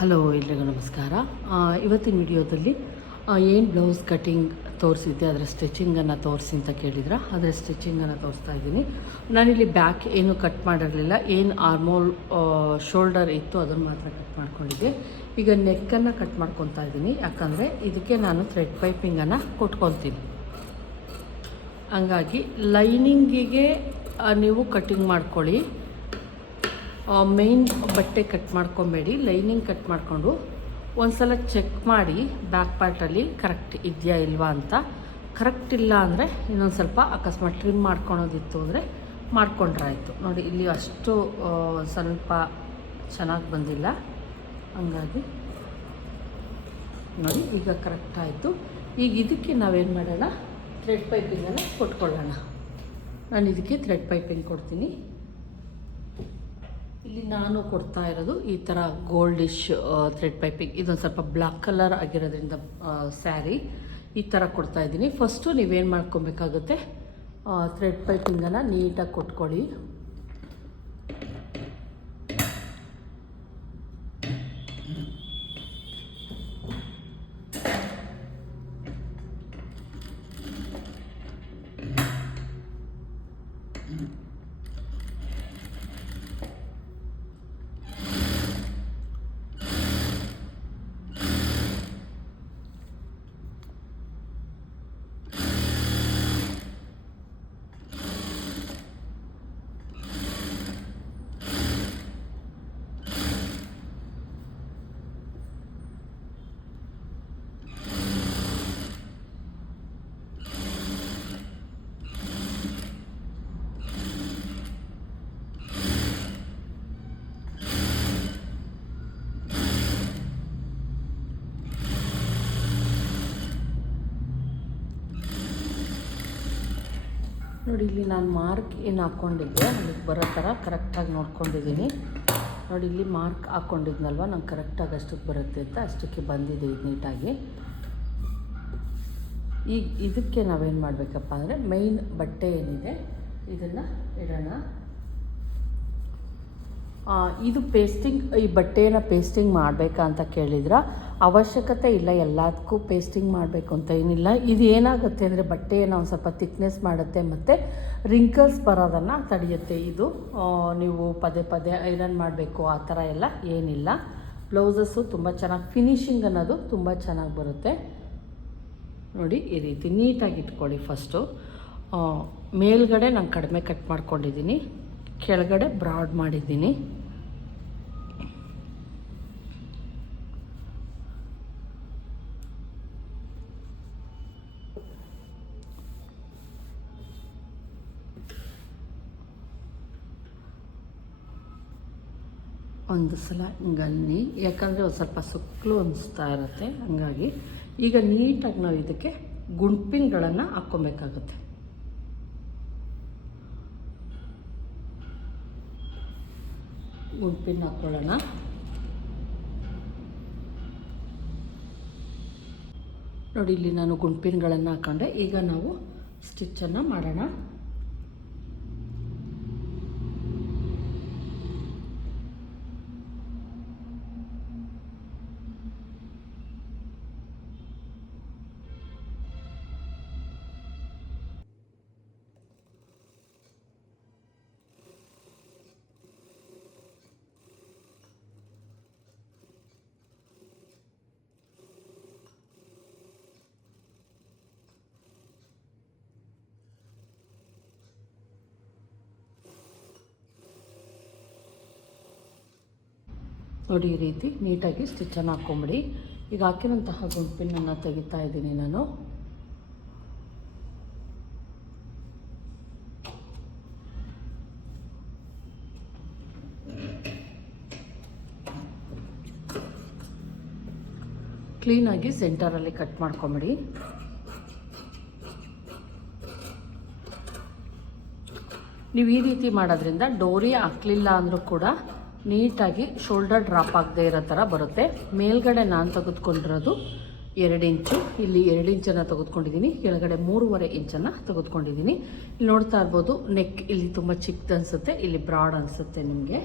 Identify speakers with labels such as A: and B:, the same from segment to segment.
A: Hello, ಎಲ್ರಿಗೂ ನಮಸ್ಕಾರ. ಇವತ್ತಿನ ವಿಡಿಯೋದಲ್ಲಿ ಏನು ಬ್ಲೌಸ್ ಕಟಿಂಗ್ ತೋರಿಸಿದ್ದೆ, ಅದರ ಸ್ಟಿಚಿಂಗನ್ನು ತೋರಿಸಿ ಅಂತ ಕೇಳಿದ್ರೆ? ಅದರ ಸ್ಟಿಚಿಂಗನ್ನು ತೋರಿಸ್ತಾ ಇದ್ದೀನಿ. ನಾನಿಲ್ಲಿ ಬ್ಯಾಕ್ ಏನು ಕಟ್ ಮಾಡಿರಲಿಲ್ಲ, ಏನು ಆರ್ಮೋಲ್ ಶೋಲ್ಡರ್ ಇತ್ತು ಅದನ್ನು ಮಾತ್ರ ಕಟ್ ಮಾಡ್ಕೊಂಡಿದ್ದೆ. ಈಗ ನೆಕ್ಕನ್ನು ಕಟ್ ಮಾಡ್ಕೊತಾ ಇದ್ದೀನಿ, ಯಾಕಂದರೆ ಇದಕ್ಕೆ ನಾನು ಥ್ರೆಡ್ ಪೈಪಿಂಗನ್ನು ಕೊಟ್ಕೊಳ್ತೀನಿ. ಹಂಗಾಗಿ ಲೈನಿಂಗಿಗೆ ನೀವು ಕಟ್ಟಿಂಗ್ ಮಾಡ್ಕೊಳ್ಳಿ. ಮೇಯ್ನ್ ಬಟ್ಟೆ ಕಟ್ ಮಾಡ್ಕೊಬೇಡಿ ಲೈನಿಂಗ್ ಕಟ್ ಮಾಡಿಕೊಂಡು ಒಂದ್ಸಲ ಚೆಕ್ ಮಾಡಿ ಬ್ಯಾಕ್ ಪಾರ್ಟಲ್ಲಿ ಕರೆಕ್ಟ್ ಇದೆಯಾ ಇಲ್ವಾ ಅಂತ. ಕರೆಕ್ಟ್ ಇಲ್ಲ ಅಂದರೆ ಇನ್ನೊಂದು ಸ್ವಲ್ಪ ಅಕಸ್ಮಾತ್ ಟ್ರಿಮ್ ಮಾಡ್ಕೊಳೋದಿತ್ತು ಅಂದರೆ ಮಾಡ್ಕೊಂಡ್ರೆ ಆಯಿತು ನೋಡಿ, ಇಲ್ಲಿ ಅಷ್ಟು ಸ್ವಲ್ಪ ಚೆನ್ನಾಗಿ ಬಂದಿಲ್ಲ. ಹಂಗಾಗಿ ನೋಡಿ, ಈಗ ಕರೆಕ್ಟ್ ಆಯಿತು. ಈಗ ಇದಕ್ಕೆ ನಾವೇನು ಮಾಡೋಣ? ಥ್ರೆಡ್ ಪೈಪಿಂಗನ್ನು ಕೊಟ್ಕೊಳ್ಳೋಣ. ನಾನು ಇದಕ್ಕೆ ಥ್ರೆಡ್ ಪೈಪಿಂಗ್ ಕೊಡ್ತೀನಿ. ಇಲ್ಲಿ ನಾನು ಕೊಡ್ತಾ ಇರೋದು ಈ ಥರ ಗೋಲ್ಡಿಶ್ ಥ್ರೆಡ್ ಪೈಪಿಂಗ್ ಇದೊಂದು ಸ್ವಲ್ಪ ಬ್ಲ್ಯಾಕ್ ಕಲರ್ ಆಗಿರೋದ್ರಿಂದ ಸ್ಯಾರಿ ಈ ಥರ ಕೊಡ್ತಾ ಇದ್ದೀನಿ. ಫಸ್ಟು ನೀವೇನು ಮಾಡ್ಕೊಬೇಕಾಗುತ್ತೆ? ಥ್ರೆಡ್ ಪೈಪಿಂಗನ್ನು ನೀಟಾಗಿ ಕೊಟ್ಕೊಳ್ಳಿ. ನೋಡಿ, ಇಲ್ಲಿ ನಾನು ಮಾರ್ಕ್ ಏನು ಹಾಕ್ಕೊಂಡಿದ್ದೆ ಅದಕ್ಕೆ ಬರೋ ಥರ ಕರೆಕ್ಟಾಗಿ ನೋಡ್ಕೊಂಡಿದ್ದೀನಿ. ನೋಡಿ, ಇಲ್ಲಿ ಮಾರ್ಕ್ ಹಾಕ್ಕೊಂಡಿದ್ನಲ್ವ ನಂಗೆ ಕರೆಕ್ಟಾಗಿ ಅಷ್ಟಕ್ಕೆ ಬರುತ್ತೆ ಅಂತ ಅಷ್ಟಕ್ಕೆ ಬಂದಿದೆ ಇದು ನೀಟಾಗಿ. ಈಗ ಇದಕ್ಕೆ ನಾವೇನು ಮಾಡಬೇಕಪ್ಪ ಅಂದರೆ ಮೈನ್ ಬಟ್ಟೆ ಏನಿದೆ, ಇದನ್ನು ಇಡೋಣ. ಇದು ಪೇಸ್ಟಿಂಗ್ ಈ ಬಟ್ಟೆನ ಪೇಸ್ಟಿಂಗ್ ಮಾಡಬೇಕಾ ಅಂತ ಕೇಳಿದ್ರೆ. ಅವಶ್ಯಕತೆ ಇಲ್ಲ, ಎಲ್ಲದಕ್ಕೂ ಪೇಸ್ಟಿಂಗ್ ಮಾಡಬೇಕು ಅಂತ ಏನಿಲ್ಲ. ಇದು ಏನಾಗುತ್ತೆ ಅಂದರೆ ಬಟ್ಟೆಯನ್ನು ಒಂದು ಸ್ವಲ್ಪ ತಿಕ್ನೆಸ್ ಮಾಡುತ್ತೆ ಮತ್ತು ರಿಂಕಲ್ಸ್ ಬರೋದನ್ನು ತಡೆಯುತ್ತೆ ಇದು. ನೀವು ಪದೇ ಪದೇ ಐರನ್ ಮಾಡಬೇಕು, ಆ ಥರ ಎಲ್ಲ ಏನಿಲ್ಲ. ಬ್ಲೌಸಸ್ಸು ತುಂಬ ಚೆನ್ನಾಗಿ ಫಿನಿಶಿಂಗ್ ಅನ್ನೋದು ತುಂಬ ಚೆನ್ನಾಗಿ ಬರುತ್ತೆ. ನೋಡಿ, ಈ ರೀತಿ ನೀಟಾಗಿ ಇಟ್ಕೊಳ್ಳಿ ಫಸ್ಟು ಮೇಲ್ಗಡೆ ನಾನು ಕಡಿಮೆ ಕಟ್ ಮಾಡ್ಕೊಂಡಿದ್ದೀನಿ ಕೆಳಗಡೆ ಬ್ರಾಡ್ ಮಾಡಿದ್ದೀನಿ. ಒಂದು ಸಲ ಗನ್ನಿ ಯಾಕಂದರೆ ಒಂದು ಸ್ವಲ್ಪ ಸುಕ್ಕಲು ಅನಿಸ್ತಾ ಇರುತ್ತೆ, ಹಂಗಾಗಿ ಈಗ ನೀಟಾಗಿ ನಾವು ಇದಕ್ಕೆ ಗುಂಪಿನ್ಗಳನ್ನು ಹಾಕ್ಕೊಬೇಕಾಗುತ್ತೆ. ಗುಂಪಿನ ಹಾಕ್ಕೊಳ್ಳೋಣ ನೋಡಿ ಇಲ್ಲಿ ನಾನು ಗುಂಪಿನ್ಗಳನ್ನು ಹಾಕೊಂಡೆ. ಈಗ ನಾವು ಸ್ಟಿಚ್ಚನ್ನು ಮಾಡೋಣ. ನೋಡಿ, ಈ ರೀತಿ ನೀಟಾಗಿ ಸ್ಟಿಚ್ಚನ್ನು ಹಾಕ್ಕೊಂಬಿಡಿ ಈಗ ಹಾಕಿರೋಂತಹ ಗುಂಪಿನನ್ನು ತೆಗಿತಾ ಇದ್ದೀನಿ ನಾನು. ಕ್ಲೀನಾಗಿ ಸೆಂಟರಲ್ಲಿ ಕಟ್ ಮಾಡ್ಕೊಂಬಿಡಿ. ನೀವು ಈ ರೀತಿ ಮಾಡೋದ್ರಿಂದ ಡೋರಿ ಹಾಕ್ಲಿಲ್ಲ ಅಂದರೂ ಕೂಡ ನೀಟಾಗಿ ಶೋಲ್ಡರ್ ಡ್ರಾಪ್ ಆಗದೆ ಇರೋ ಥರ ಬರುತ್ತೆ. ಮೇಲ್ಗಡೆ ನಾನು ತೆಗೆದುಕೊಂಡಿರೋದು ಎರಡು ಇಂಚು. ಇಲ್ಲಿ ಎರಡು ಇಂಚನ್ನು ತೆಗೆದುಕೊಂಡಿದ್ದೀನಿ. ಕೆಳಗಡೆ ಮೂರುವರೆ ಇಂಚನ್ನು ತೆಗೆದುಕೊಂಡಿದ್ದೀನಿ. ಇಲ್ಲಿ ನೋಡ್ತಾ ಇರ್ಬೋದು ನೆಕ್ ಇಲ್ಲಿ ತುಂಬ ಚಿಕ್ಕದು ಅನಿಸುತ್ತೆ, ಇಲ್ಲಿ ಬ್ರಾಡ್ ಅನಿಸುತ್ತೆ ನಿಮಗೆ.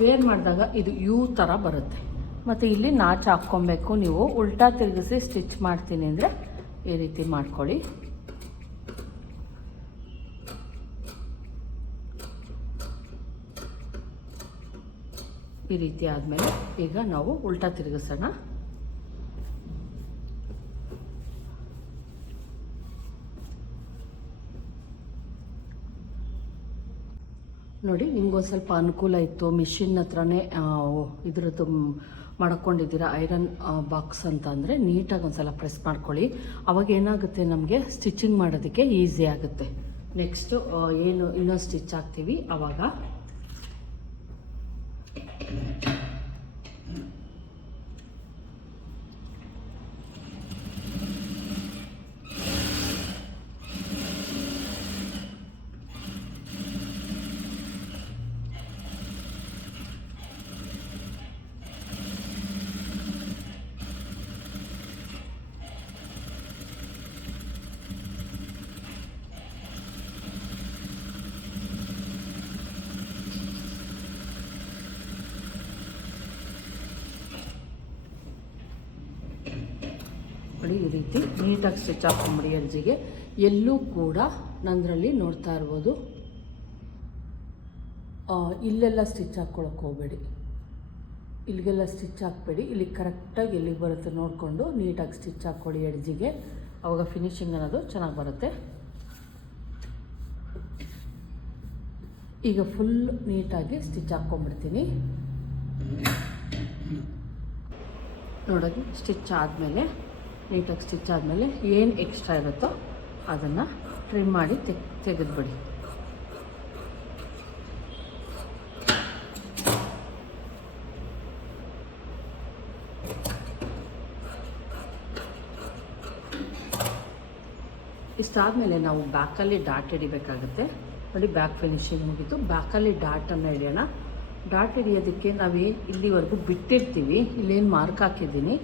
A: ವೇರ್ ಮಾಡಿದಾಗ ಇದು ಯೂ ಥರ ಬರುತ್ತೆ. ಮತ್ತು ಇಲ್ಲಿ ನಾಚು ಹಾಕ್ಕೊಬೇಕು ನೀವು. ಉಲ್ಟಾ ತಿರುಗಿಸಿ ಸ್ಟಿಚ್ ಮಾಡ್ತೀನಿ ಅಂದರೆ ಈ ರೀತಿ ಮಾಡ್ಕೊಳ್ಳಿ. ಈ ರೀತಿ ಆದಮೇಲೆ ಈಗ ನಾವು ಉಲ್ಟಾ ತಿರುಗಿಸೋಣ. ನೋಡಿ, ನಿಮ್ಗೊಂದು ಸ್ವಲ್ಪ ಅನುಕೂಲ ಇತ್ತು. ಮಿಷಿನ್ ಹತ್ರನೇ ಇದ್ರದ್ದು ಮಾಡ್ಕೊಂಡಿದ್ದೀರಾ ಐರನ್ ಬಾಕ್ಸ್ ಅಂತ ಅಂದರೆ ನೀಟಾಗಿ ಒಂದು ಸಲ ಪ್ರೆಸ್ ಮಾಡ್ಕೊಳ್ಳಿ. ಅವಾಗ ಏನಾಗುತ್ತೆ ನಮಗೆ? ಸ್ಟಿಚಿಂಗ್ ಮಾಡೋದಕ್ಕೆ ಈಸಿ ಆಗುತ್ತೆ. ನೆಕ್ಸ್ಟು ಏನು ಇನ್ನೊಂದು ಸ್ಟಿಚ್ ಹಾಕ್ತೀವಿ. ಆವಾಗ Thank you. ನೋಡಿ ಈ ರೀತಿ ನೀಟಾಗಿ ಸ್ಟಿಚ್ ಹಾಕೊಂಬಿಡಿ ಎಡ್ಜಿಗೆ ಎಲ್ಲೂ ಕೂಡ ನಂದರಲ್ಲಿ ನೋಡ್ತಾ ಇರ್ಬೋದು. ಇಲ್ಲೆಲ್ಲ ಸ್ಟಿಚ್ ಹಾಕ್ಕೊಳಕ್ಕೆ ಹೋಗಬೇಡಿ. ಇಲ್ಲಿಗೆಲ್ಲ ಸ್ಟಿಚ್ ಹಾಕಬೇಡಿ. ಇಲ್ಲಿ ಕರೆಕ್ಟಾಗಿ ಎಲ್ಲಿಗೆ ಬರುತ್ತೆ ನೋಡಿಕೊಂಡು ನೀಟಾಗಿ ಸ್ಟಿಚ್ ಹಾಕ್ಕೊಳ್ಳಿ ಎಡ್ಜಿಗೆ ಅವಾಗ ಫಿನಿಶಿಂಗ್ ಅನ್ನೋದು ಚೆನ್ನಾಗಿ ಬರುತ್ತೆ. ಈಗ ಫುಲ್ ನೀಟಾಗಿ ಸ್ಟಿಚ್ ಹಾಕ್ಕೊಂಬಿಡ್ತೀನಿ ನೋಡೋದು ಸ್ಟಿಚ್ ಆದಮೇಲೆ ನೀಟಾಗಿ ಸ್ಟಿಚ್ ಆದಮೇಲೆ ಏನು ಎಕ್ಸ್ಟ್ರಾ ಇರುತ್ತೋ ಅದನ್ನು ಟ್ರಿಮ್ ಮಾಡಿ ತೆಗ್, ತೆಗೆದುಬಿಡಿ. ಇಷ್ಟಾದಮೇಲೆ ನಾವು ಬ್ಯಾಕಲ್ಲಿ ಡಾಟ್ ಹಿಡಿಬೇಕಾಗುತ್ತೆ. ನೋಡಿ ಬ್ಯಾಕ್ ಫಿನಿಶಿಂಗ್ ಮುಗೀತು. ಬ್ಯಾಕಲ್ಲಿ ಡಾಟನ್ನು ಹಿಡಿಯೋಣ. ಡಾಟ್ ಹಿಡಿಯೋದಕ್ಕೆ ನಾವು ಇಲ್ಲಿವರೆಗೂ ಬಿಟ್ಟಿರ್ತೀವಿ, ಇಲ್ಲೇನು ಮಾರ್ಕ್ ಹಾಕಿದ್ದೀನಿ.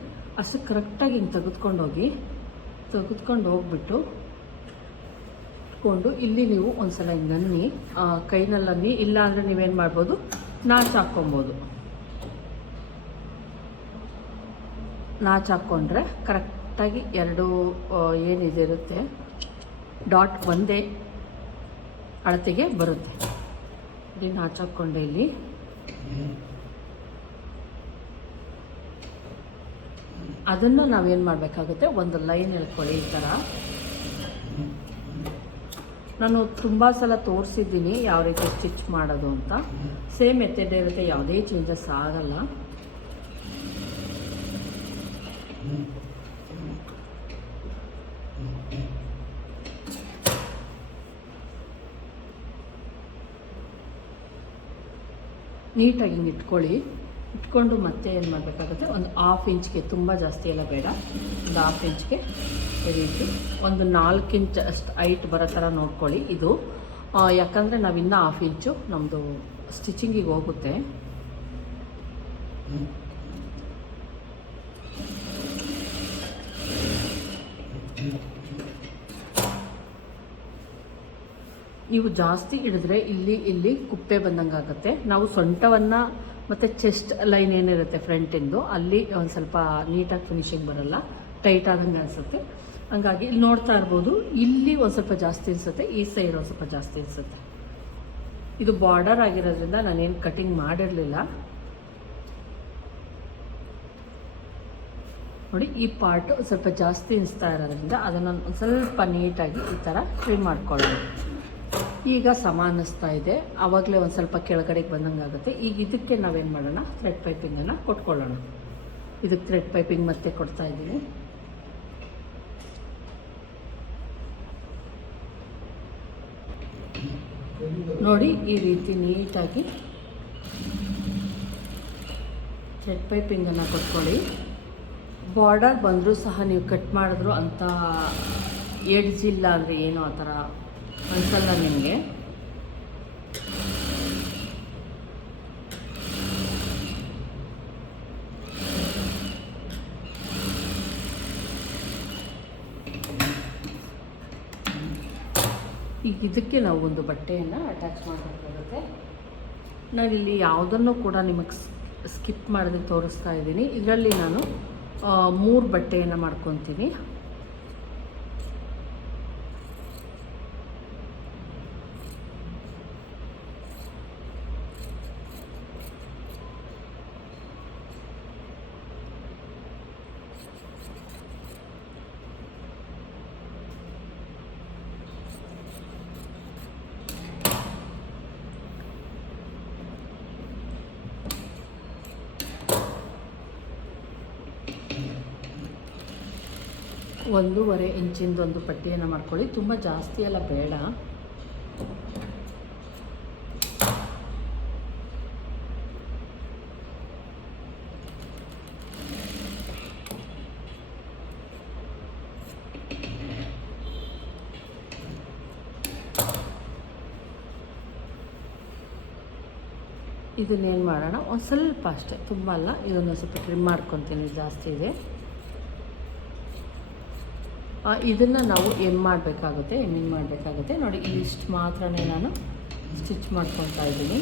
A: ಅಷ್ಟು ಕರೆಕ್ಟಾಗಿ ಹಿಂಗೆ ತೆಗೆದುಕೊಂಡು ಹೋಗಿ ತೆಗೆದುಕೊಂಡು ಹೋಗ್ಬಿಟ್ಟು ಇಟ್ಕೊಂಡು ಇಲ್ಲಿ ನೀವು ಒಂದ್ಸಲ ಹಿಂಗೆ ನನ್ನಿ ಕೈನಲ್ಲಿ ಇಲ್ಲ ಅಂದರೆ ನೀವೇನು ಮಾಡ್ಬೋದು, ನಾಚು ಹಾಕ್ಕೊಬೋದು. ನಾಚು ಹಾಕ್ಕೊಂಡ್ರೆ ಕರೆಕ್ಟಾಗಿ ಎರಡು ಏನಿದಿರುತ್ತೆ, ಡಾಟ್ ಒಂದೇ ಅಳತೆಗೆ ಬರುತ್ತೆ. ಇಲ್ಲಿ ನಾಚು ಹಾಕ್ಕೊಂಡೆ ಇಲ್ಲಿ. ಅದನ್ನು ನಾವೇನು ಮಾಡಬೇಕಾಗುತ್ತೆ? ಒಂದು ಲೈನ್ ಹೇಳ್ಕೊಳ್ಳಿ ಈ ಥರ ನಾನು ತುಂಬ ಸಲ ತೋರಿಸಿದ್ದೀನಿ ಯಾವ ರೀತಿ ಸ್ಟಿಚ್ ಮಾಡೋದು ಅಂತ. ಸೇಮ್ ಮೆಥಡ್ ಇರುತ್ತೆ, ಯಾವುದೇ ಚೇಂಜಸ್ ಆಗಲ್ಲ. ನೀಟಾಗಿ ಹಿಂಗೆ ಇಟ್ಕೊಳ್ಳಿ. ಇಟ್ಕೊಂಡು ಮತ್ತೆ ಏನು ಮಾಡಬೇಕಾಗುತ್ತೆ? ಒಂದು ಹಾಫ್ ಇಂಚ್ಗೆ ತುಂಬ ಜಾಸ್ತಿ ಎಲ್ಲ ಬೇಡ. ಒಂದು ಹಾಫ್ ಇಂಚ್ಗೆ ಈ ರೀತಿ ಒಂದು ನಾಲ್ಕು ಇಂಚ್ ಅಷ್ಟು ಹೈಟ್ ಬರೋ ಥರ ನೋಡ್ಕೊಳ್ಳಿ ಇದು. ಯಾಕಂದರೆ ನಾವು ಇನ್ನೂ ಹಾಫ್ ಇಂಚು ನಮ್ಮದು ಸ್ಟಿಚಿಂಗಿಗೆ ಹೋಗುತ್ತೆ. ನೀವು ಜಾಸ್ತಿ ಹಿಡಿದ್ರೆ ಇಲ್ಲಿ ಇಲ್ಲಿ ಕುಪ್ಪೆ ಬಂದಂಗೆ ಆಗುತ್ತೆ ನಾವು ಸೊಂಟವನ್ನು ಮತ್ತು ಚೆಸ್ಟ್ ಲೈನ್ ಏನಿರುತ್ತೆ ಫ್ರಂಟಿಂದು ಅಲ್ಲಿ ಒಂದು ಸ್ವಲ್ಪ ನೀಟಾಗಿ ಫಿನಿಶಿಂಗ್ ಬರಲ್ಲ ಟೈಟ್ ಆದಂಗೆ ಅನಿಸುತ್ತೆ. ಹಂಗಾಗಿ ಇಲ್ಲಿ ನೋಡ್ತಾ ಇರ್ಬೋದು, ಇಲ್ಲಿ ಒಂದು ಸ್ವಲ್ಪ ಜಾಸ್ತಿ ಅನಿಸುತ್ತೆ, ಈ ಸೈಡ್ ಒಂದು ಸ್ವಲ್ಪ ಜಾಸ್ತಿ ಅನಿಸುತ್ತೆ. ಇದು ಬಾರ್ಡರ್ ಆಗಿರೋದ್ರಿಂದ ನಾನೇನು ಕಟಿಂಗ್ ಮಾಡಿರಲಿಲ್ಲ. ನೋಡಿ, ಈ ಪಾರ್ಟು ಸ್ವಲ್ಪ ಜಾಸ್ತಿ ಅನಿಸ್ತಾ ಇರೋದ್ರಿಂದ ಅದನ್ನು ಸ್ವಲ್ಪ ನೀಟಾಗಿ ಈ ಥರ ಟ್ರಿಮ್ ಮಾಡ್ಕೊಳ್ಳೋಣ. ಈಗ ಸಮ ಇದೆ. ಆವಾಗಲೇ ಒಂದು ಸ್ವಲ್ಪ ಕೆಳಗಡೆಗೆ ಬಂದಂಗೆ ಆಗುತ್ತೆ ಈಗ ಇದಕ್ಕೆ ನಾವೇನು ಮಾಡೋಣ? ಥ್ರೆಡ್ ಪೈಪಿಂಗನ್ನು ಕೊಟ್ಕೊಳ್ಳೋಣ. ಇದಕ್ಕೆ ಥ್ರೆಡ್ ಪೈಪಿಂಗ್ ಮತ್ತೆ ಕೊಡ್ತಾ ಇದ್ದೀನಿ. ನೋಡಿ, ಈ ರೀತಿ ನೀಟಾಗಿ ಥ್ರೆಡ್ ಪೈಪಿಂಗನ್ನು ಕೊಟ್ಕೊಳ್ಳಿ. ಬಾರ್ಡರ್ ಬಂದರೂ ಸಹ ನೀವು ಕಟ್ ಮಾಡಿದ್ರು ಅಂತ ಎಡ್ಜ್ ಇಲ್ಲ ಅಂದರೆ ಏನೋ ಆ ಥರ ಅನಿಸಲ್ಲ ನಿಮಗೆ? ಈಗ ಇದಕ್ಕೆ ನಾವು ಒಂದು ಬಟ್ಟೆಯನ್ನು ಅಟ್ಯಾಚ್ ಮಾಡಬೇಕಾಗುತ್ತೆ. ಇಲ್ಲಿ ಯಾವುದನ್ನು ಕೂಡ ನಿಮಗೆ ಸ್ಕಿಪ್ ಮಾಡದೆ ತೋರಿಸ್ತಾ ಇದ್ದೀನಿ. ಇದರಲ್ಲಿ ನಾನು ಮೂರು ಬಟ್ಟೆಯನ್ನು ಮಾಡ್ಕೊತೀನಿ. ಒಂದೂವರೆ ಇಂಚಿಂದೊಂದು ಪಟ್ಟಿಯನ್ನು ಮಾಡ್ಕೊಳ್ಳಿ. ತುಂಬ ಜಾಸ್ತಿ ಎಲ್ಲ ಬೇಡ. ಇದನ್ನೇನು ಮಾಡೋಣ? ಒಂದು ಸ್ವಲ್ಪ ಅಷ್ಟೇ. ತುಂಬ ಅಲ್ಲ. ಇದನ್ನು ಸ್ವಲ್ಪ ಟ್ರಿಮ್ ಮಾಡ್ಕೊತೀನಿ. ಜಾಸ್ತಿ ಇದೆ. ಇದನ್ನು ನಾವು ಏನು ಮಾಡಬೇಕಾಗುತ್ತೆ ಏನೇನು ಮಾಡಬೇಕಾಗುತ್ತೆ ನೋಡಿ ಇಷ್ಟು ಮಾತ್ರನೇ ನಾನು ಸ್ಟಿಚ್ ಮಾಡ್ಕೊತಾ ಇದ್ದೀನಿ.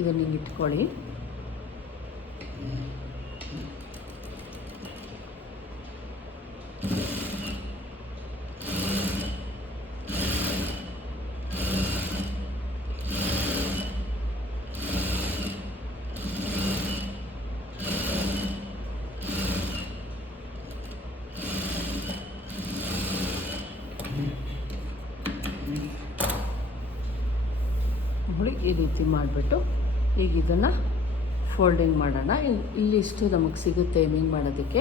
A: ಇದನ್ನು ಇಟ್ಕೊಳ್ಳಿ ನೋಡಿ ಈ ರೀತಿ ಮಾಡಿಬಿಟ್ಟು ಈಗ ಇದನ್ನು ಫೋಲ್ಡಿಂಗ್ ಮಾಡೋಣ. ಇಲ್ಲಿ ಇಷ್ಟು ನಮಗೆ ಸಿಗುತ್ತೆ ಮೀನು ಮಾಡೋದಕ್ಕೆ.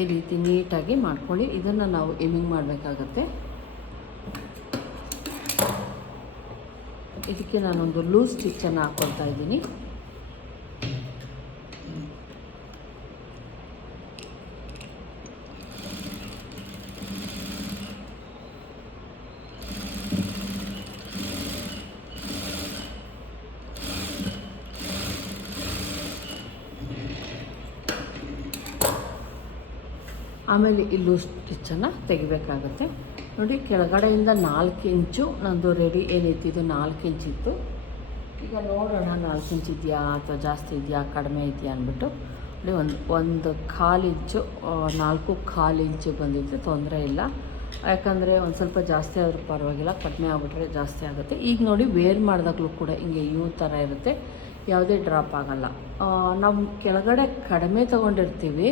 A: ಈ ರೀತಿ ನೀಟಾಗಿ ಮಾಡ್ಕೊಳ್ಳಿ. ಇದನ್ನು ನಾವು ಎಮಿಂಗ್ ಮಾಡಬೇಕಾಗತ್ತೆ. ಇದಕ್ಕೆ ನಾನೊಂದು ಲೂಸ್ ಸ್ಟಿಚ್ಚನ್ನು ಹಾಕ್ಕೊಳ್ತಾ ಇದ್ದೀನಿ. ಆಮೇಲೆ ಇಲ್ಲೂ ಸ್ಟಿಚ್ಚನ್ನು ತೆಗಿಬೇಕಾಗುತ್ತೆ. ನೋಡಿ, ಕೆಳಗಡೆಯಿಂದ ನಾಲ್ಕು ಇಂಚು, ನಂದು ರೆಡಿ ಏನೈತಿ ಇದು ನಾಲ್ಕು ಇಂಚಿತ್ತು. ಈಗ ನೋಡೋಣ, ನಾಲ್ಕು ಇಂಚ್ ಇದೆಯಾ ಅಥವಾ ಜಾಸ್ತಿ ಇದೆಯಾ, ಕಡಿಮೆ ಇದೆಯಾ ಅಂದ್ಬಿಟ್ಟು. ನೋಡಿ, ಒಂದು ಒಂದು ಕಾಲು ಇಂಚು ನಾಲ್ಕು ಕಾಲು ಇಂಚು ಬಂದಿತ್ತು, ತೊಂದರೆ ಇಲ್ಲ. ಯಾಕಂದರೆ ಒಂದು ಸ್ವಲ್ಪ ಜಾಸ್ತಿ ಆದರೂ ಪರವಾಗಿಲ್ಲ, ಕಡಿಮೆ ಆಗಿಬಿಟ್ರೆ ಜಾಸ್ತಿ ಆಗುತ್ತೆ. ಈಗ ನೋಡಿ ವೇರ್ ಮಾಡಿದಾಗಲೂ ಕೂಡ ಹಿಂಗೆ ಯೂ ಥರ ಇರುತ್ತೆ. ಯಾವುದೇ ಡ್ರಾಪ್ ಆಗಲ್ಲ. ನಾವು ಕೆಳಗಡೆ ಕಡಿಮೆ ತೊಗೊಂಡಿರ್ತೀವಿ.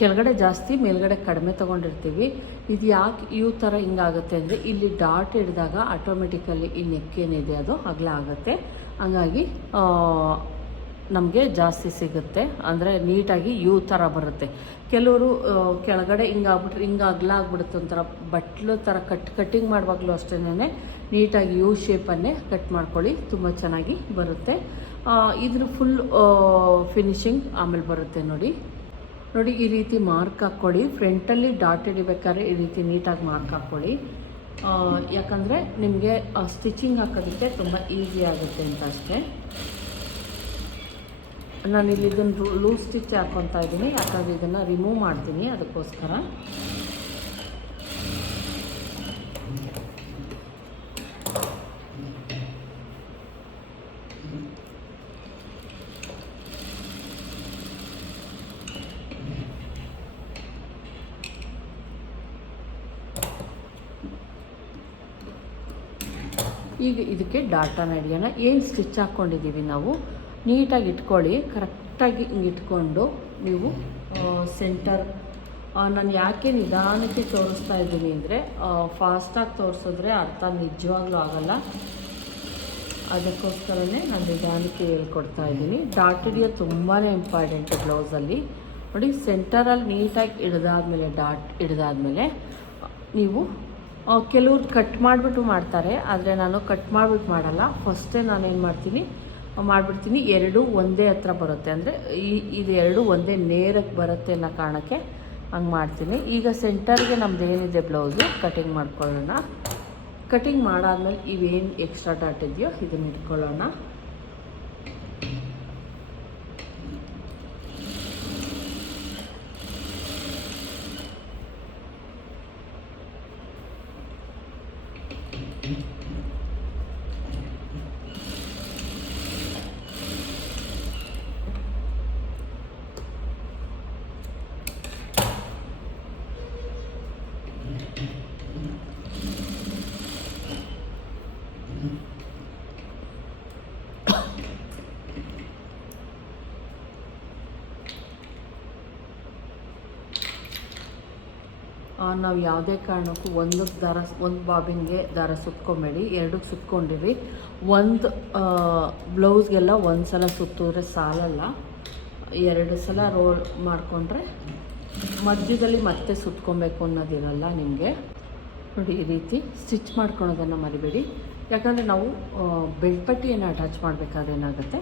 A: ಕೆಳಗಡೆ ಜಾಸ್ತಿ, ಮೇಲ್ಗಡೆ ಕಡಿಮೆ ತೊಗೊಂಡಿರ್ತೀವಿ. ಇದು ಯಾಕೆ ಇವು ಥರ ಹಿಂಗಾಗುತ್ತೆ ಅಂದರೆ ಇಲ್ಲಿ ಡಾಟ್ ಹಿಡಿದಾಗ ಆಟೋಮೆಟಿಕಲಿ ಈ ನೆಕ್ ಏನಿದೆ ಅದು ಅಗಲ ಆಗುತ್ತೆ. ಹಂಗಾಗಿ ನಮಗೆ ಜಾಸ್ತಿ ಸಿಗುತ್ತೆ. ಅಂದರೆ ನೀಟಾಗಿ ಯೂ ಥರ ಬರುತ್ತೆ. ಕೆಲವರು ಕೆಳಗಡೆ ಹಿಂಗಾಗ್ಬಿಟ್ರೆ ಹಿಂಗೆ ಅಗಲ ಆಗ್ಬಿಡುತ್ತೆ ಒಂಥರ, ಬಟ್ಲು ಥರ ಕಟ್, ಕಟ್ಟಿಂಗ್ ಮಾಡುವಾಗಲೂ ಅಷ್ಟೇ ನೀಟಾಗಿ ಯೂ ಶೇಪನ್ನೇ ಕಟ್ ಮಾಡ್ಕೊಳ್ಳಿ, ತುಂಬ ಚೆನ್ನಾಗಿ ಬರುತ್ತೆ. ಇದ್ರ ಫುಲ್ ಫಿನಿಶಿಂಗ್ ಆಮೇಲೆ ಬರುತ್ತೆ ನೋಡಿ. ನೋಡಿ, ಈ ರೀತಿ ಮಾರ್ಕ್ ಹಾಕ್ಕೊಳ್ಳಿ. ಫ್ರಂಟಲ್ಲಿ ಡಾಟ್ ಹಿಡಿಬೇಕಾದ್ರೆ ಈ ರೀತಿ ನೀಟಾಗಿ ಮಾರ್ಕ್ ಹಾಕ್ಕೊಳ್ಳಿ. ಯಾಕಂದರೆ ನಿಮಗೆ ಸ್ಟಿಚಿಂಗ್ ಹಾಕೋದಕ್ಕೆ ತುಂಬ ಈಸಿ ಆಗುತ್ತೆ ಅಂತ ಅಷ್ಟೇ. ನಾನು ಇಲ್ಲಿ ಇದನ್ನು ಲೂಸ್ ಸ್ಟಿಚ್ ಹಾಕ್ಕೊತಾ ಇದ್ದೀನಿ. ಯಾಕಂದರೆ ಇದನ್ನು ರಿಮೂವ್ ಮಾಡ್ತೀನಿ ಅದಕ್ಕೋಸ್ಕರ. ಈಗ ಇದಕ್ಕೆ ಡಾಟಾ ನಡೆಯೋಣ ಏನು ಸ್ಟಿಚ್ ಹಾಕ್ಕೊಂಡಿದ್ದೀವಿ ನಾವು, ನೀಟಾಗಿ ಇಟ್ಕೊಳ್ಳಿ, ಕರೆಕ್ಟಾಗಿ ಹಿಂಗೆ ಇಟ್ಕೊಂಡು ನೀವು ಸೆಂಟರ್ ನಾನು ಯಾಕೆ ನಿಧಾನಕ್ಕೆ ತೋರಿಸ್ತಾ ಇದ್ದೀನಿ ಅಂದರೆ ಫಾಸ್ಟಾಗಿ ತೋರಿಸಿದ್ರೆ ಅರ್ಥ ನಿಜವಾಗ್ಲೂ ಆಗೋಲ್ಲ. ಅದಕ್ಕೋಸ್ಕರನೇ ನಾನು ನಿಧಾನಕ್ಕೆ ಹೇಳ್ಕೊಡ್ತಾ ಇದ್ದೀನಿ. ಡಾಟ್ ತುಂಬಾ ಇಂಪಾರ್ಟೆಂಟ್ ಬ್ಲೌಸಲ್ಲಿ ನೋಡಿ ಸೆಂಟರಲ್ಲಿ ನೀಟಾಗಿ ಹಿಡ್ದಾದ್ಮೇಲೆ ಡಾಟ್ ಹಿಡ್ದಾದ್ಮೇಲೆ, ನೀವು ಕೆಲವ್ರು ಕಟ್ ಮಾಡಿಬಿಟ್ಟು ಮಾಡ್ತಾರೆ, ಆದರೆ ನಾನು ಕಟ್ ಮಾಡಿಬಿಟ್ಟು ಮಾಡಲ್ಲ. ಫಸ್ಟೇ ಏನು ಮಾಡ್ತೀನಿ? ಮಾಡಿಬಿಡ್ತೀನಿ, ಎರಡು ಒಂದೇ ಹತ್ರ ಬರುತ್ತೆ. ಅಂದರೆ ಈ, ಇದು ಎರಡು ಒಂದೇ ನೇರಕ್ಕೆ ಬರುತ್ತೆ ಅನ್ನೋ ಕಾರಣಕ್ಕೆ ಹಂಗೆ ಮಾಡ್ತೀನಿ. ಈಗ ಸೆಂಟರ್ಗೆ ನಮ್ದು ಏನಿದೆ ಬ್ಲೌಸು ಕಟಿಂಗ್ ಮಾಡ್ಕೊಳ್ಳೋಣ. ಕಟಿಂಗ್ ಮಾಡಾದ್ಮೇಲೆ ಇವೇನು ಎಕ್ಸ್ಟ್ರಾ ಡಾಟ್ ಇದೆಯೋ ಇದನ್ನು ಇಟ್ಕೊಳ್ಳೋಣ. ನಾವು ಯಾವುದೇ ಕಾರಣಕ್ಕೂ ಒಂದು ದಾರ, ಒಂದು ಬಾಬಿನ್ಗೆ ದಾರ ಸುತ್ಕೊಬೇಡಿ ಎರಡಕ್ಕೆ ಸುತ್ಕೊಂಡಿರಿ. ಒಂದು ಬ್ಲೌಸ್ಗೆಲ್ಲ ಒಂದು ಸಲ ಸುತ್ತಿದ್ರೆ ಸಾಲಲ್ಲ. ಎರಡು ಸಲ ರೋಲ್ ಮಾಡಿಕೊಂಡ್ರೆ ಮಧ್ಯದಲ್ಲಿ ಮತ್ತೆ ಸುತ್ಕೊಬೇಕು ಅನ್ನೋದಿರಲ್ಲ ನಿಮಗೆ. ನೋಡಿ, ಈ ರೀತಿ ಸ್ಟಿಚ್ ಮಾಡ್ಕೊಳೋದನ್ನು ಮರಿಬೇಡಿ. ಯಾಕಂದರೆ ನಾವು ಬೆಳ್ಪಟ್ಟಿಯನ್ನು ಅಟ್ಯಾಚ್ ಮಾಡಬೇಕಾದ್ರೆ ಏನಾಗುತ್ತೆ?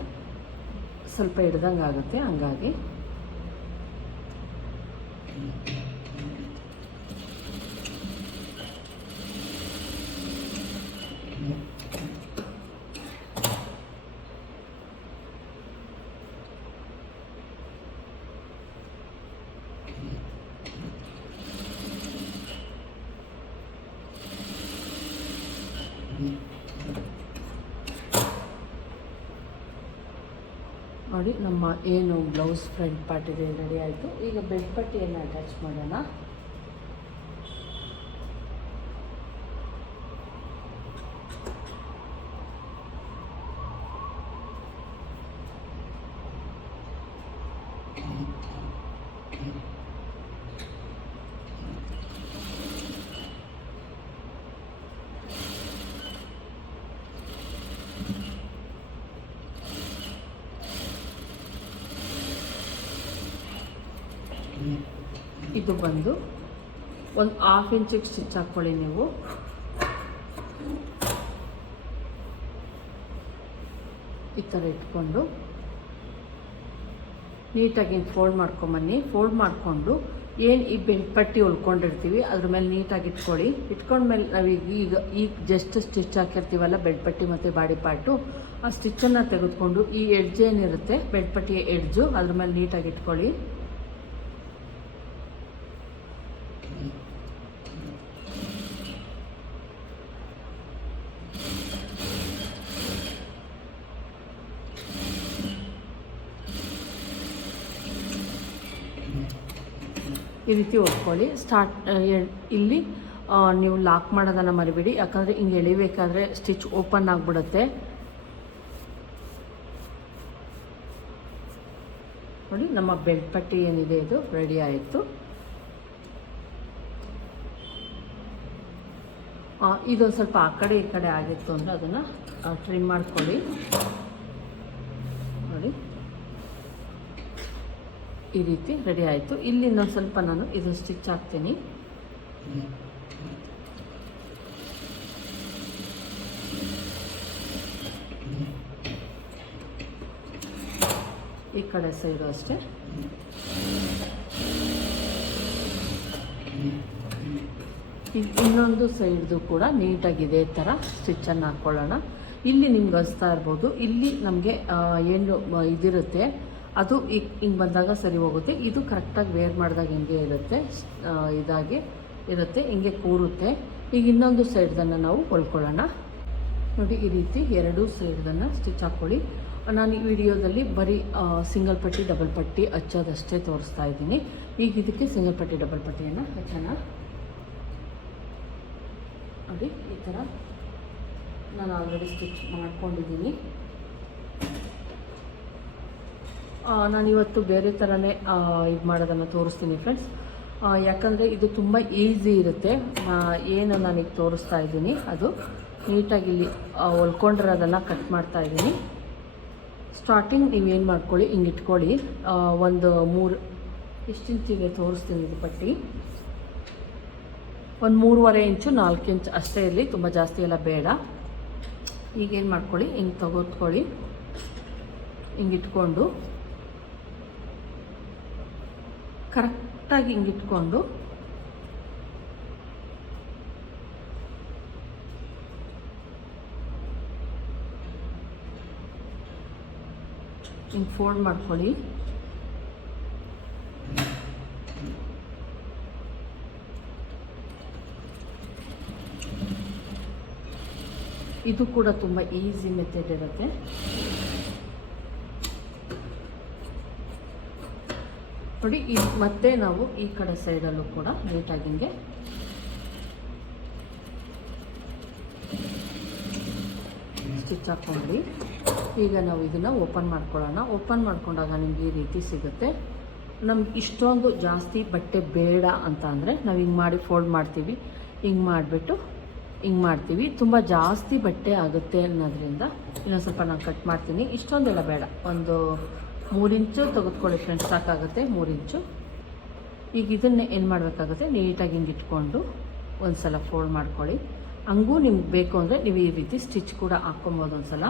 A: ಸ್ವಲ್ಪ ಹಿಡ್ದಂಗೆ ಆಗುತ್ತೆ ಹಂಗಾಗಿ. ನೋಡಿ ನಮ್ಮ ಏನು ಬ್ಲೌಸ್ ಫ್ರಂಟ್ ಪಾರ್ಟ್ ರೆಡಿ ಆಯಿತು. ಈಗ ಬೆಡ್ ಪಟ್ಟಿಯನ್ನು ಅಟ್ಯಾಚ್ ಮಾಡೋಣ. ಇದು ಬಂದು ಒಂದು ಹಾಫ್ ಇಂಚಿಗೆ ಸ್ಟಿಚ್ ಹಾಕ್ಕೊಳ್ಳಿ ನೀವು. ಈ ಥರ ಇಟ್ಕೊಂಡು ನೀಟಾಗಿ ಫೋಲ್ಡ್ ಮಾಡ್ಕೊಂಬನ್ನಿ. ಫೋಲ್ಡ್ ಮಾಡಿಕೊಂಡು ಏನು ಈ ಬೆಲ್ಟ್ ಪಟ್ಟಿ ಉಳ್ಕೊಂಡಿರ್ತೀವಿ, ಅದ್ರ ಮೇಲೆ ನೀಟಾಗಿ ಇಟ್ಕೊಳ್ಳಿ. ಇಟ್ಕೊಂಡ್ಮೇಲೆ ನಾವೀಗ ಈಗ ಈಗ ಜಸ್ಟ್ ಸ್ಟಿಚ್ ಹಾಕಿರ್ತೀವಲ್ಲ ಬೆಡ್ ಪಟ್ಟಿ ಮತ್ತು ಬಾಡಿ ಪಾರ್ಟು, ಆ ಸ್ಟಿಚ್ಚನ್ನು ತೆಗೆದುಕೊಂಡು ಈ ಎಡ್ಜ್ ಏನಿರುತ್ತೆ ಬೆಡ್ ಪಟ್ಟಿಯ ಎಡ್ಜು ಅದ್ರ ಮೇಲೆ ನೀಟಾಗಿ ಇಟ್ಕೊಳ್ಳಿ. ಈ ರೀತಿ ಒಪ್ಕೊಳ್ಳಿ ಸ್ಟಾರ್ಟ್ ಇಲ್ಲಿ ನೀವು ಲಾಕ್ ಮಾಡೋದನ್ನು ಮರಿಬೇಡಿ. ಯಾಕಂದರೆ ಹಿಂಗೆ ಎಳಿಬೇಕಾದ್ರೆ ಸ್ಟಿಚ್ ಓಪನ್ ಆಗಿಬಿಡುತ್ತೆ. ನೋಡಿ, ನಮ್ಮ ಬೆಲ್ಟ್ ಪಟ್ಟಿ ಏನಿದೆ ಇದು? ರೆಡಿ ಆಯಿತು. ಇದೊಂದು ಸ್ವಲ್ಪ ಆ ಕಡೆ ಈ ಕಡೆ ಆಗಿತ್ತು ಅಂದರೆ ಅದನ್ನು ಟ್ರಿಮ್ ಮಾಡ್ಕೊಳ್ಳಿ. ನೋಡಿ. ಈ ರೀತಿ ರೆಡಿ ಆಯಿತು. ಇಲ್ಲಿ ಇನ್ನೊಂದು ಸ್ವಲ್ಪ ನಾನು ಇದು ಸ್ಟಿಚ್ ಹಾಕ್ತೀನಿ. ಈ ಕಡೆ ಸೈಡು ಅಷ್ಟೇ. ಇನ್ನೊಂದು ಸೈಡ್ದು ಕೂಡ ನೀಟಾಗಿ ಇದೇ ಥರ ಸ್ಟಿಚ್ಚನ್ನು ಹಾಕ್ಕೊಳ್ಳೋಣ ಇಲ್ಲಿ ನಿಮ್ಗೆ ಹಚ್ತಾ ಇರ್ಬೋದು. ಇಲ್ಲಿ ನಮಗೆ ಏನು ಇದಿರುತ್ತೆ. ಅದು ಈಗ ಹಿಂಗೆ ಬಂದಾಗ ಸರಿ ಹೋಗುತ್ತೆ. ಇದು ಕರೆಕ್ಟಾಗಿ ವೇರ್ ಮಾಡಿದಾಗ ಹಿಂಗೆ ಇರುತ್ತೆ. ಇದಾಗಿ ಇರುತ್ತೆ, ಹಿಂಗೆ ಕೂರುತ್ತೆ. ಈಗ ಇನ್ನೊಂದು ಸೈಡ್ದನ್ನು ನಾವು ಹೊಲ್ಕೊಳ್ಳೋಣ. ನೋಡಿ, ಈ ರೀತಿ ಎರಡೂ ಸೈಡ್ದನ್ನು ಸ್ಟಿಚ್ ಹಾಕ್ಕೊಳ್ಳಿ. ನಾನು ಈ ವಿಡಿಯೋದಲ್ಲಿ ಬರೀ ಸಿಂಗಲ್ ಪಟ್ಟಿ ಡಬಲ್ ಪಟ್ಟಿ ಹಚ್ಚೋದಷ್ಟೇ ತೋರಿಸ್ತಾ ಇದ್ದೀನಿ. ಈಗ ಇದಕ್ಕೆ ಸಿಂಗಲ್ ಪಟ್ಟಿ ಡಬಲ್ ಪಟ್ಟಿಯನ್ನು ಹಚ್ಚೋಣ. ನೋಡಿ, ಈ ಥರ ನಾನು ಆಲ್ರೆಡಿ ಸ್ಟಿಚ್ ಮಾಡ್ಕೊಂಡಿದ್ದೀನಿ. ನಾನು ಇವತ್ತು ಬೇರೆ ಥರನೇ ಇದು ಮಾಡೋದನ್ನು ತೋರಿಸ್ತೀನಿ ಫ್ರೆಂಡ್ಸ್ ಯಾಕಂದರೆ ಇದು ತುಂಬ ಈಸಿ ಇರುತ್ತೆ. ಏನು ನಾನೀಗ ತೋರಿಸ್ತಾ ಇದ್ದೀನಿ, ಅದು ನೀಟಾಗಿ ಇಲ್ಲಿ ಹೊಲ್ಕೊಂಡಿರೋದನ್ನು ಕಟ್ ಮಾಡ್ತಾ ಇದ್ದೀನಿ. ಸ್ಟಾರ್ಟಿಂಗ್ ನೀವೇನು ಮಾಡ್ಕೊಳ್ಳಿ, ಹಿಂಗೆ ಇಟ್ಕೊಳ್ಳಿ. ಒಂದು ಮೂರು, ಎಷ್ಟು ಇಂಚಿಗೆ ತೋರಿಸ್ತೀನಿ ಇದು ಪಟ್ಟಿ. ಒಂದು ಮೂರುವರೆ ಇಂಚು ನಾಲ್ಕು ಇಂಚು ಅಷ್ಟೇ ಇರಲಿ ತುಂಬ ಜಾಸ್ತಿ ಎಲ್ಲ ಬೇಡ. ಈಗೇನು ಮಾಡ್ಕೊಳ್ಳಿ, ಹಿಂಗೆ ತಗೋತ್ಕೊಳ್ಳಿ. ಹಿಂಗೆ ಇಟ್ಕೊಂಡು ಕರೆಕ್ಟಾಗಿ ಹಿಂಗೆ ಇಟ್ಕೊಂಡು ಹಿಂಗೆ ಫೋಲ್ಡ್ ಮಾಡ್ಕೊಳ್ಳಿ. ಇದು ಕೂಡ ತುಂಬ ಈಸಿ ಮೆಥಡ್ ಇರುತ್ತೆ. ನೋಡಿ, ಈ ಮತ್ತೆ ನಾವು ಈ ಕಡೆ ಸೈಡಲ್ಲೂ ಕೂಡ ನೀಟಾಗಿ ಹಿಂಗೆ ಸ್ಟಿಚ್ ಹಾಕ್ಕೊಂಡ್ವಿ ಈಗ ನಾವು ಇದನ್ನು ಓಪನ್ ಮಾಡ್ಕೊಳ್ಳೋಣ. ಓಪನ್ ಮಾಡ್ಕೊಂಡಾಗ ನಿಮ್ಗೆ ಈ ರೀತಿ ಸಿಗುತ್ತೆ. ನಮ್ಗೆ ಇಷ್ಟೊಂದು ಜಾಸ್ತಿ ಬಟ್ಟೆ ಬೇಡ ಅಂತ ಅಂದರೆ ನಾವು ಹಿಂಗೆ ಮಾಡಿ ಫೋಲ್ಡ್ ಮಾಡ್ತೀವಿ. ಹಿಂಗೆ ಮಾಡಿಬಿಟ್ಟು ಹಿಂಗೆ ಮಾಡ್ತೀವಿ. ತುಂಬ ಜಾಸ್ತಿ ಬಟ್ಟೆ ಆಗುತ್ತೆ ಅನ್ನೋದ್ರಿಂದ ಇನ್ನೊಂದು ಸ್ವಲ್ಪ ನಾನು ಕಟ್ ಮಾಡ್ತೀನಿ. ಇಷ್ಟೊಂದೆಲ್ಲ ಬೇಡ. ಒಂದು ಮೂರು ಇಂಚು ತೆಗೆದುಕೊಳ್ಳಿ ಫ್ರೆಂಡ್ಸ್ ಸಾಕಾಗುತ್ತೆ ಮೂರು ಇಂಚು ಈಗ ಇದನ್ನೇ ಏನು ಮಾಡಬೇಕಾಗುತ್ತೆ? ನೀಟಾಗಿ ಹಿಂಗೆ ಇಟ್ಕೊಂಡು ಒಂದು ಸಲ ಫೋಲ್ಡ್ ಮಾಡ್ಕೊಳ್ಳಿ. ಹಂಗೂ ನಿಮ್ಗೆ ಬೇಕು ಅಂದರೆ ನೀವು ಈ ರೀತಿ ಸ್ಟಿಚ್ ಕೂಡ ಹಾಕ್ಕೊಬೋದು ಒಂದು ಸಲ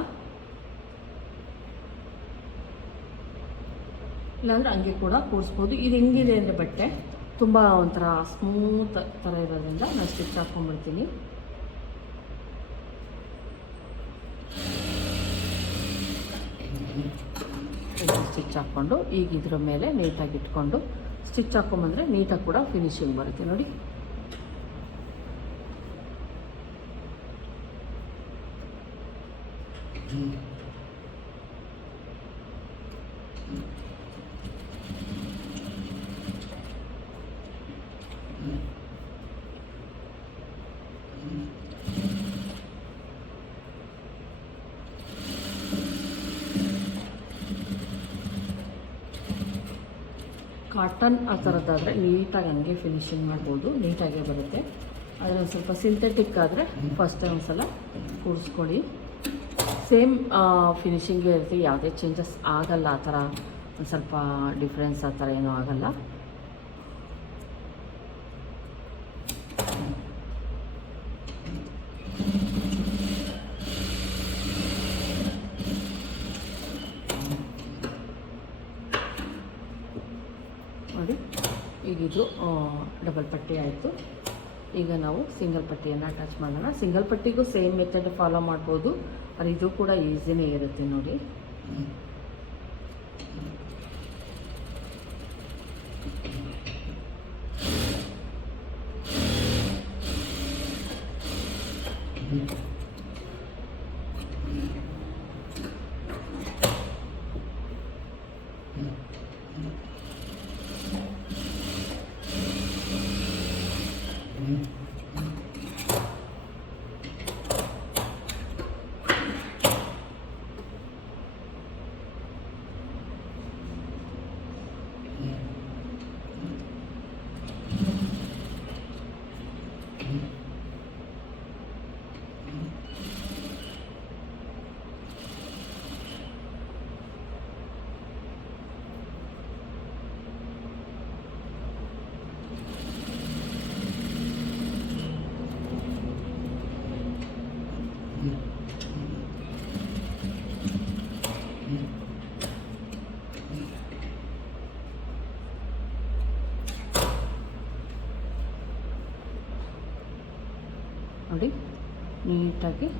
A: ಇಲ್ಲಾಂದರೆ ಹಂಗೆ ಕೂಡ ಕೂರಿಸ್ಬೋದು. ಇದು ಹೆಂಗಿದೆ ಅಂದರೆ ಬಟ್ಟೆ. ತುಂಬ ಒಂಥರ ಸ್ಮೂತ್ ಥರ ಇರೋದ್ರಿಂದ ನಾನು ಸ್ಟಿಚ್ ಹಾಕ್ಕೊಂಡ್ಬಿಡ್ತೀನಿ. ಸ್ಟಿಚ್ ಹಾಕ್ಕೊಂಡು ಈಗ ಇದ್ರ ಮೇಲೆ ನೀಟಾಗಿ ಇಟ್ಕೊಂಡು ಸ್ಟಿಚ್ ಹಾಕೊಂಬಂದರೆ ನೀಟಾಗಿ ಕೂಡ ಫಿನಿಶಿಂಗ್ ಬರುತ್ತೆ. ನೋಡಿ. ಕಾಟನ್ ಆ ಥರದ್ದಾದರೆ ನೀಟಾಗಿ ಹಂಗೆ ಫಿನಿಶಿಂಗ್ ಮಾಡ್ಬೋದು, ನೀಟಾಗೇ ಬರುತ್ತೆ. ಆದರೆ ಒಂದು ಸ್ವಲ್ಪ ಸಿಂಥೆಟಿಕ್ ಆದರೆ ಫಸ್ಟ್ ಟೈಮ್ ಸಲ ಕೂರಿಸ್ಕೊಳ್ಳಿ. ಸೇಮ್ ಫಿನಿಶಿಂಗೇ ಇರುತ್ತೆ, ಯಾವುದೇ ಚೇಂಜಸ್ ಆಗಲ್ಲ ಆ ಥರ, ಒಂದು ಸ್ವಲ್ಪ ಡಿಫ್ರೆನ್ಸ್ ಆ ಥರ ಏನೂ ಆಗಲ್ಲ ನೋಡಿ ಈಗಿದು ಡಬಲ್ ಪಟ್ಟಿ ಆಯಿತು. ಈಗ ನಾವು ಸಿಂಗಲ್ ಪಟ್ಟಿಯನ್ನು ಅಟ್ಯಾಚ್ ಮಾಡೋಣ. ಸಿಂಗಲ್ ಪಟ್ಟಿಗೂ ಸೇಮ್ ಮೆಥಡ್ ಫಾಲೋ ಮಾಡ್ಬೋದು. ಅದು ಇದು ಕೂಡ ಈಸಿನೇ ಇರುತ್ತೆ ನೋಡಿ.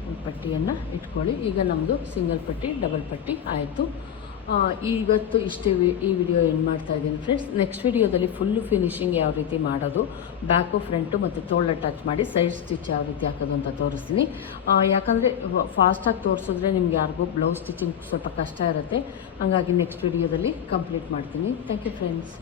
A: ಒಂದು ಪಟ್ಟಿಯನ್ನು ಇಟ್ಕೊಳ್ಳಿ. ಈಗ ನಮ್ಮದು ಸಿಂಗಲ್ ಪಟ್ಟಿ ಡಬಲ್ ಪಟ್ಟಿ ಆಯಿತು. ಇವತ್ತು ಇಷ್ಟೇ ಈ ವಿಡಿಯೋ ಏನು ಮಾಡ್ತಾ ಇದ್ದೀನಿ ಫ್ರೆಂಡ್ಸ್ ನೆಕ್ಸ್ಟ್ ವಿಡಿಯೋದಲ್ಲಿ ಫುಲ್ಲು ಫಿನಿಶಿಂಗ್ ಯಾವ ರೀತಿ ಮಾಡೋದು ಬ್ಯಾಕು ಫ್ರಂಟು ಮತ್ತು ತೋಳ ಟಚ್ ಮಾಡಿ ಸೈಡ್ ಸ್ಟಿಚ್ ಯಾವ ರೀತಿ ಹಾಕೋದು ಅಂತ ತೋರಿಸ್ತೀನಿ. ಯಾಕಂದರೆ ಫಾಸ್ಟಾಗಿ ತೋರಿಸಿದ್ರೆ ನಿಮ್ಗೆ ಯಾರಿಗೂ ಬ್ಲೌಸ್ ಸ್ಟಿಚಿಂಗ್ ಸ್ವಲ್ಪ ಕಷ್ಟ ಇರುತ್ತೆ. ಹಾಗಾಗಿ ನೆಕ್ಸ್ಟ್ ವಿಡಿಯೋದಲ್ಲಿ ಕಂಪ್ಲೀಟ್ ಮಾಡ್ತೀನಿ. Thank you friends